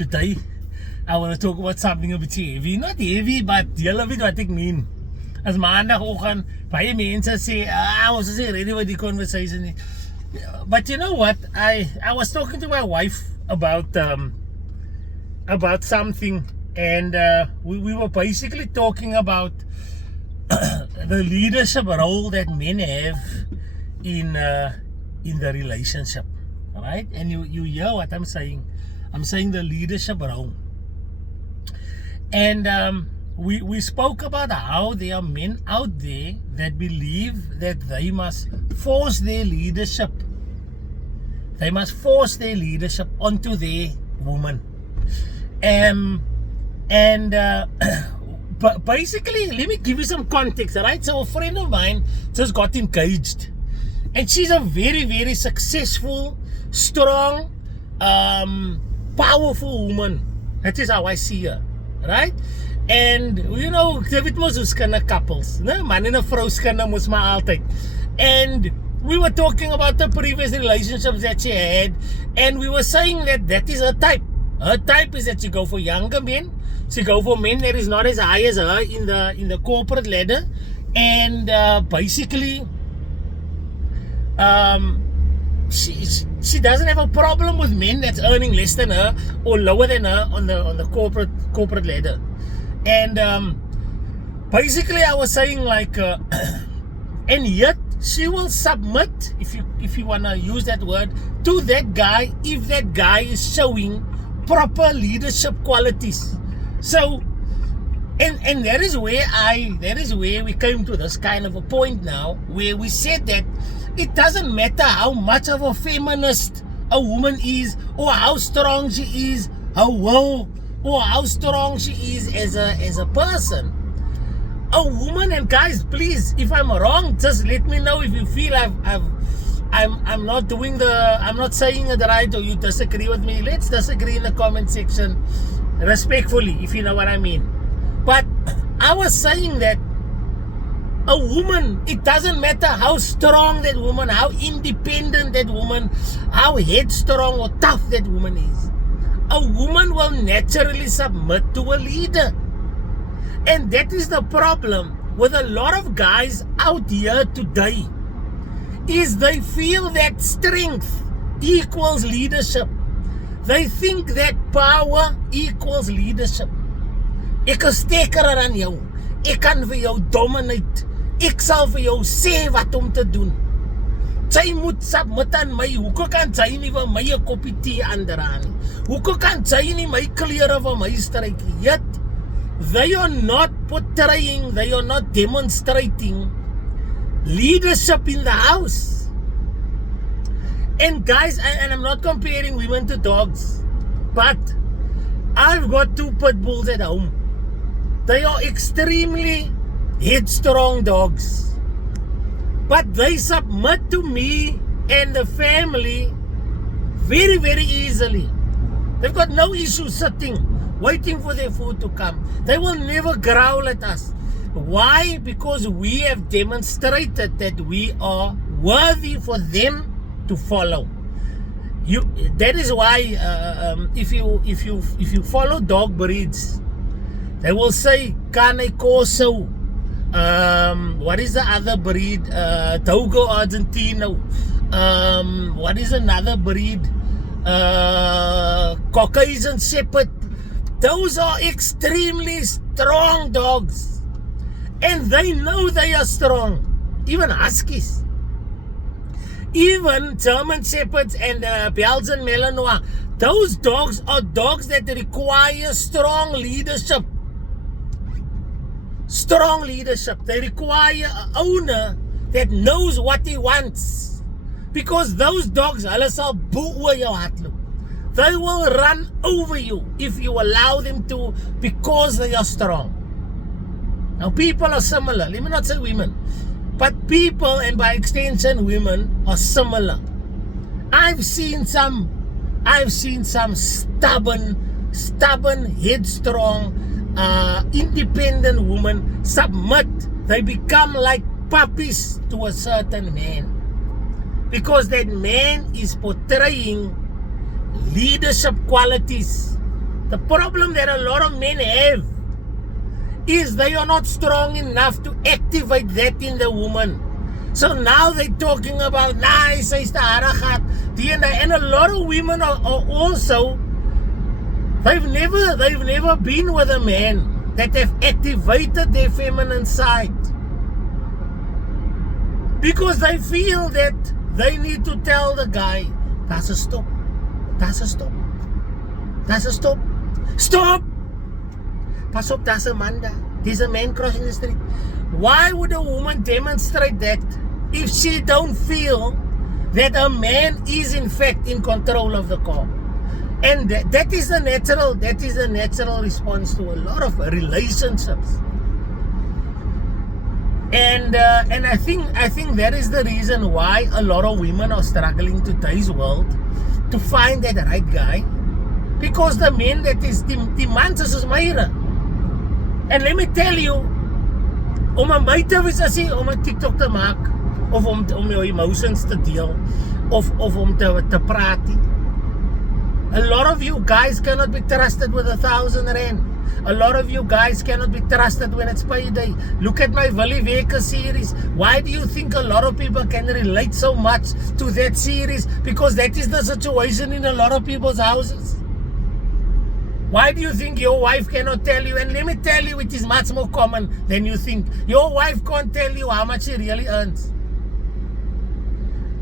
Today, I want to talk about something a bit heavy. Not heavy, but julle weet wat ek meen. As maandagoggend, baie mense sê, ons is nie ready with the conversation. But you know what? I was talking to my wife about something, and we were basically talking about the leadership role that men have in the relationship, right? And you hear what I'm saying. I'm saying the leadership role. And we spoke about how there are men out there that believe that they must force their leadership. They must force their leadership onto their woman. But basically, let me give you some context, right? So a friend of mine just got engaged, and she's a very, very successful, strong, powerful woman. That is how I see her, right? And you know, jy weet mos hoe skinde couples, né? Man en 'n vrou skinde mos maar altyd. And we were talking about the previous relationships that she had, and we were saying that is her type. Her type is that she go for younger men. She go for men that is not as high as her in the corporate ladder, and basically, she doesn't have a problem with men that's earning less than her or lower than her on the corporate ladder. And basically, I was saying like, and yet she will submit, if you wanna use that word, to that guy if that guy is showing proper leadership qualities. So, and that is where we came to this kind of a point now, where we said that it doesn't matter how much of a feminist a woman is, or how strong she is, her will, or how strong she is as a person. A woman, and guys, please, if I'm wrong, just let me know if you feel I'm not doing I'm not saying it right, or you disagree with me. Let's disagree in the comment section, respectfully, if you know what I mean. But I was saying that a woman, it doesn't matter how strong that woman, how independent that woman, how headstrong or tough that woman is, a woman will naturally submit to a leader. And that is the problem with a lot of guys out here today, is they feel that strength equals leadership. They think that power equals leadership. Ek is sterker dan jou. Ek kan vir jou dominate. Ek sal vir jou sê wat om te doen. Sy moet submit aan my. Hoekom kan sy nie vir my 'n koppie tee aandra nie? Hoekom kan sy nie my klere vir my stryk nie? Yet they are not portraying, they are not demonstrating leadership in the house. And guys, and I'm not comparing women to dogs, but I've got 2 pit bulls at home. They are extremely headstrong dogs, but they submit to me and the family very, very easily. They've got no issue sitting, waiting for their food to come. They will never growl at us. Why? Because we have demonstrated that we are worthy for them to follow. That is why if you follow dog breeds, they will say Cane Corso. What is the other breed? Dogo Argentino. What is another breed? Caucasian Shepherd. Those are extremely strong dogs, and they know they are strong. Even Huskies, even German Shepherds and Belgian Malinois. Those dogs are dogs that require strong leadership. Strong leadership. They require an owner that knows what he wants. Because those dogs, hulle sal bo oor jou hardloop. They will run over you if you allow them to, because they are strong. Now people are similar. Let me not say women, but people, and by extension women, are similar. I've seen some stubborn, headstrong, independent women submit. They become like puppies to a certain man, because that man is portraying leadership qualities The problem that a lot of men have is they are not strong enough to activate that in the woman. So now they're talking about, nice, is the haragat, and a lot of women are also, they've never been with a man that have activated their feminine side. Because they feel that they need to tell the guy, that's a stop, that's a stop, that's a stop, stop! Pas op, that's a man there. There's a man crossing the street. Why would a woman demonstrate that if she don't feel that a man is in fact in control of the car? And that is the natural response to a lot of relationships. And I think that is the reason why a lot of women are struggling in today's world to find that right guy, because the men that is die mans is myre. And let me tell you, om 'n my te wees as jy om 'n TikTok te maak, of om jou emotions te deel, of om te praat. A lot of you guys cannot be trusted with 1,000 rand. A lot of you guys cannot be trusted when it's payday. Look at my Willie Weke series. Why do you think a lot of people can relate so much to that series? Because that is the situation in a lot of people's houses. Why do you think your wife cannot tell you? And let me tell you, it is much more common than you think. Your wife can't tell you how much she really earns.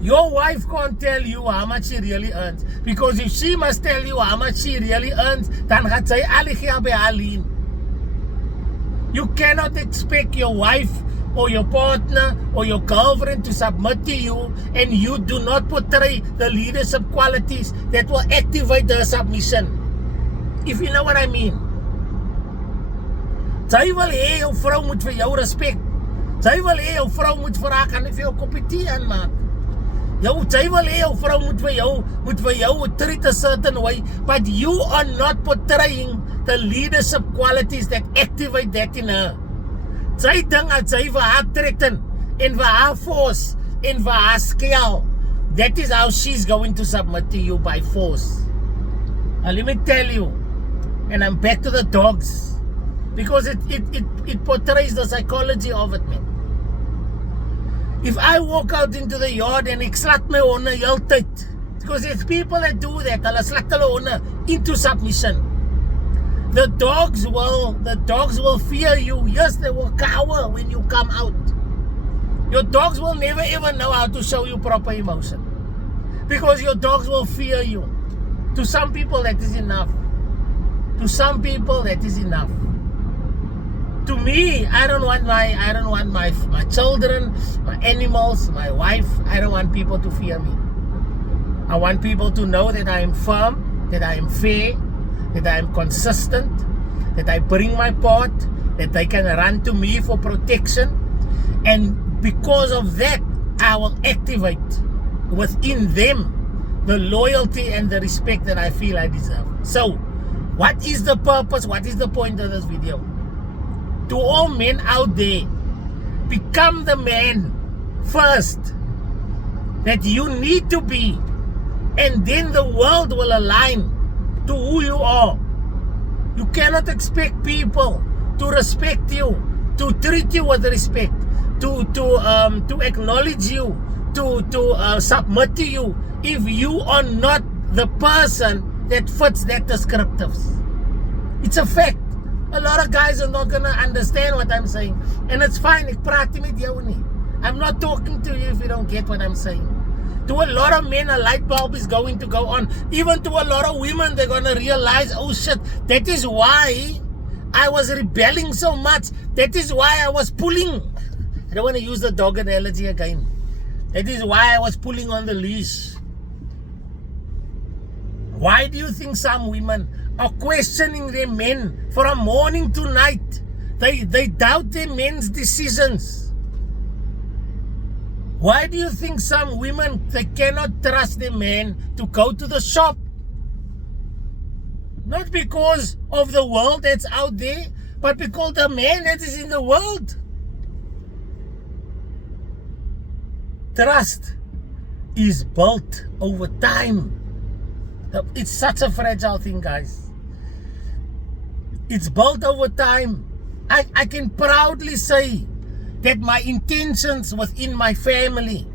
Your wife can't tell you how much she really earns. Because if she must tell you how much she really earns, dan gaat sy al die geld by haar leen. You cannot expect your wife or your partner or your girlfriend to submit to you, and you do not portray the leadership qualities that will activate her submission. If you know what I mean. Sy wil hê jou vrou moet vir jou respek. Sy wil hê jou vrou moet vir haar kan vir jou koppie tee aanmaak. Sy wil hê jou vrou moet vir jou treat a certain way, but you are not portraying the leadership qualities that activate that in her. Sy dink dat sy vir haar trekken en vir haar force en vir haar skill. That is how she's going to submit to you, by force. Now let me tell you, and I'm back to the dogs, because it portrays the psychology of it, man. If I walk out into the yard and ek slat my honde heeltyd, because there's people that do that, hulle slat hulle honde into submission. The dogs will fear you. Yes, they will cower when you come out. Your dogs will never ever know how to show you proper emotion, because your dogs will fear you. To some people that is enough. To some people that is enough. To me, I don't want my children, my animals, my wife, I don't want people to fear me. I want people to know that I am firm, that I am fair, that I am consistent, that I bring my part, that they can run to me for protection, and because of that, I will activate within them the loyalty and the respect that I feel I deserve. So, what is the purpose? What is the point of this video? To all men out there, become the man first that you need to be, and then the world will align to who you are. You cannot expect people to respect you, to treat you with respect, to acknowledge you, to submit to you, if you are not the person that fits that descriptives. It's a fact. A lot of guys are not gonna understand what I'm saying, and it's fine. Ek praat nie met jou nie. I'm not talking to you if you don't get what I'm saying. To a lot of men, a light bulb is going to go on. Even to a lot of women, they're gonna realize, oh shit, that is why I was rebelling so much. That is why I was pulling. I don't want to use the dog analogy again. That is why I was pulling on the leash. Why do you think some women are questioning their men from morning to night? They doubt their men's decisions. Why do you think some women, they cannot trust their men to go to the shop? Not because of the world that's out there, but because the man that is in the world. Trust is built over time. It's such a fragile thing, guys. It's built over time. I can proudly say that my intentions within my family,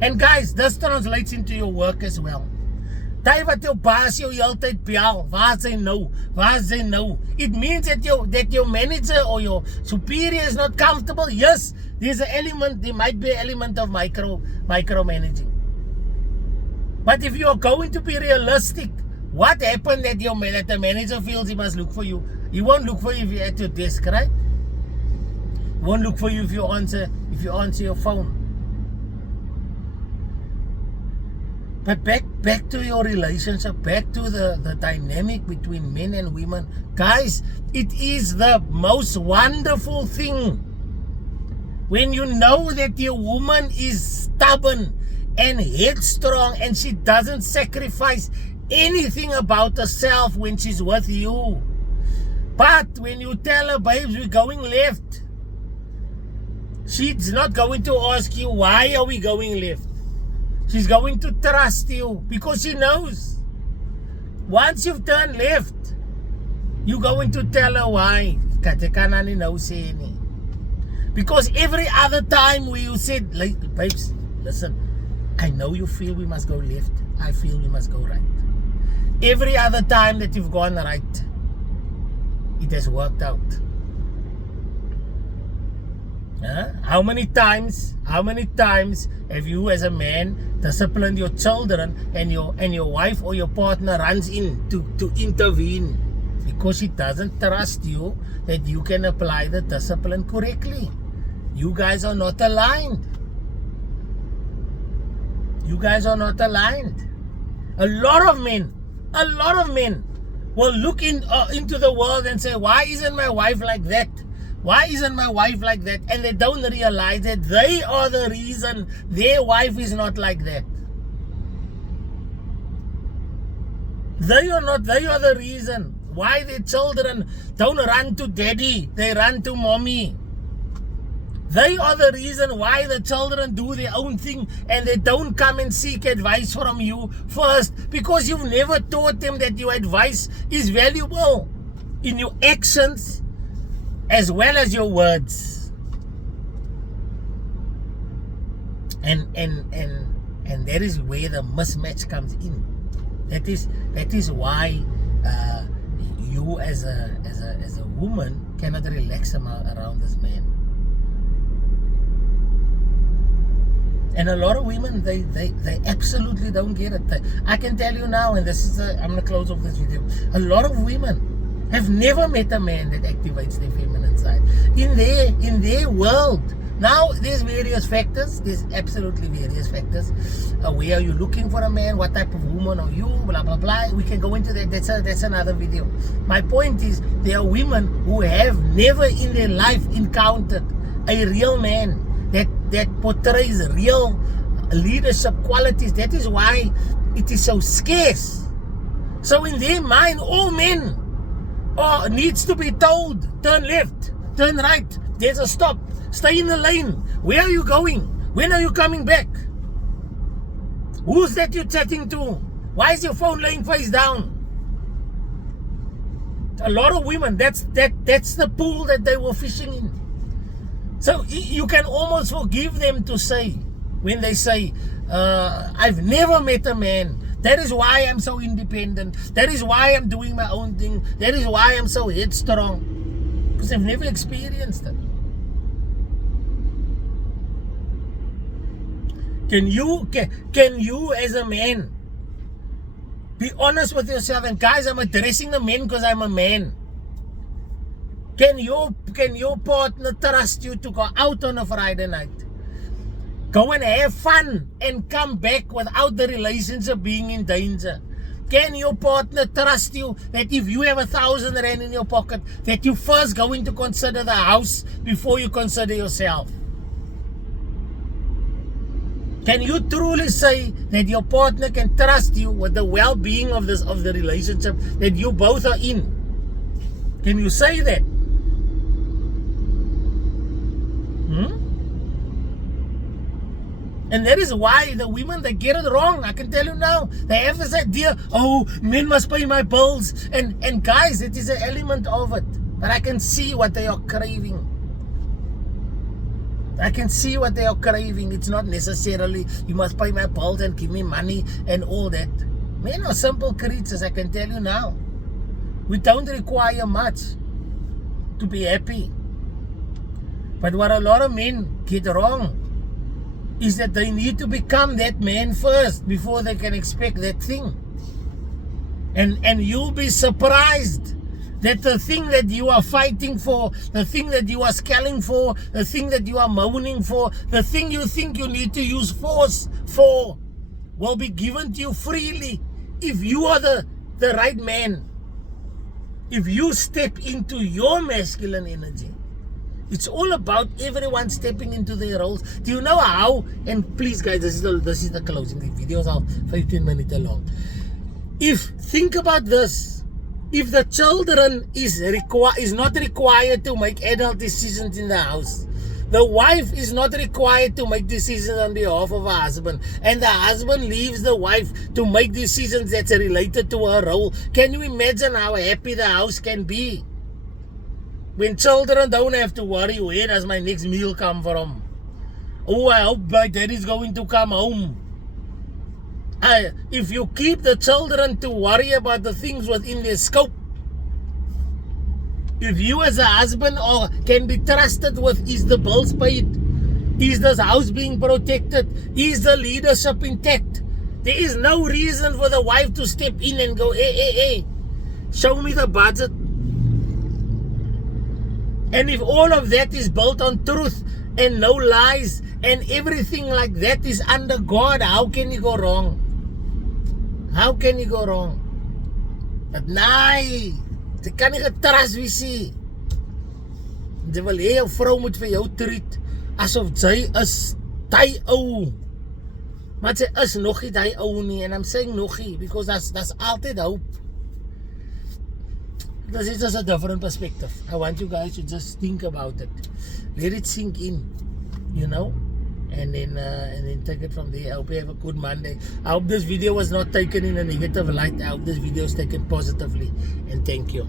and guys, this translates into your work as well. Daai wat jou baas jou altyd bel, waar is hy nou? Waar is hy nou? It means that your manager or your superior is not comfortable. Yes, there's an element, there might be an element of micromanaging. But if you're going to be realistic, what happened that the manager feels he must look for you? He won't look for you if you're at your desk, right? He won't look for you if you answer your phone. But back to your relationship, back to the dynamic between men and women. Guys, it is the most wonderful thing when you know that your woman is stubborn and headstrong and she doesn't sacrifice anything about herself when she's with you. But when you tell her, babes, we're going left, she's not going to ask you, why are we going left? She's going to trust you because she knows once you've turned left, you're going to tell her why. Because every other time where you said, like, babes, listen, I know you feel we must go left, I feel we must go right. Every other time that you've gone right, it has worked out. How many times have you as a man disciplined your children and your wife or your partner runs in to intervene because she doesn't trust you that you can apply the discipline correctly? You guys are not aligned. You guys are not aligned. A lot of men will look into the world and say, why isn't my wife like that? Why isn't my wife like that? And they don't realize that they are the reason their wife is not like that. They are the reason why their children don't run to daddy, they run to mommy. They are the reason why the children do their own thing and they don't come and seek advice from you first, because you've never taught them that your advice is valuable in your actions as well as your words. And that is where the mismatch comes in. That is why you as a woman cannot relax around this man. And a lot of women, they absolutely don't get it. I can tell you now, and this is I'm gonna close off this video. A lot of women have never met a man that activates their feminine side in their world. Now there's various factors. There's absolutely various factors. Where are you looking for a man? What type of woman are you? Blah blah blah. We can go into that. That's another video. My point is, there are women who have never in their life encountered a real man that portrays real leadership qualities. That is why it is so scarce. So in their mind, all men needs to be told, turn left, turn right, there's a stop, stay in the lane. Where are you going? When are you coming back? Who's that you're chatting to? Why is your phone laying face down? A lot of women, that's the pool that they were fishing in. So you can almost forgive them to say, when they say, I've never met a man, that is why I'm so independent, that is why I'm doing my own thing, that is why I'm so headstrong, because they've never experienced it. Can you as a man be honest with yourself? And guys, I'm addressing the men because I'm a man. Can your partner trust you to go out on a Friday night? Go and have fun and come back without the relationship being in danger? Can your partner trust you that if you have 1,000 rand in your pocket, that you first going to consider the house before you consider yourself? Can you truly say that your partner can trust you with the well-being of the relationship that you both are in? Can you say that? And that is why the women, they get it wrong. I can tell you now. They have this idea, oh, men must pay my bills. And guys, it is an element of it. But I can see what they are craving. I can see what they are craving. It's not necessarily, you must pay my bills and give me money and all that. Men are simple creatures, I can tell you now. We don't require much to be happy. But what a lot of men get wrong is that they need to become that man first before they can expect that thing. And you'll be surprised that the thing that you are fighting for, the thing that you are scaling for, the thing that you are moaning for, the thing you think you need to use force for, will be given to you freely if you are the right man. If you step into your masculine energy. It's all about everyone stepping into their roles. Do you know how? And please guys, this is the closing. The video is all 15 minutes long. Think about this. If the children is not required to make adult decisions in the house, the wife is not required to make decisions on behalf of her husband, and the husband leaves the wife to make decisions that's related to her role, can you imagine how happy the house can be? When children don't have to worry, where does my next meal come from? Oh, I hope my daddy's going to come home. If you keep the children to worry about the things within their scope, if you as a husband can be trusted with, is the bills paid? Is this house being protected? Is the leadership intact? There is no reason for the wife to step in and go, hey, show me the budget. And if all of that is built on truth and no lies and everything like that is under God, how can you go wrong? How can you go wrong? But nee, jy kan nie getrust wees nie. Jy wil hê jou vrou moet vir jou treat asof sy is die ou. Maar sy is nog nie die ou nie. And I'm saying nog nie because that's altyd hope. This is just a different perspective. I want you guys to just think about it. Let it sink in, you know? And then take it from there. I hope you have a good Monday. I hope this video was not taken in a negative light. I hope this video is taken positively. And thank you.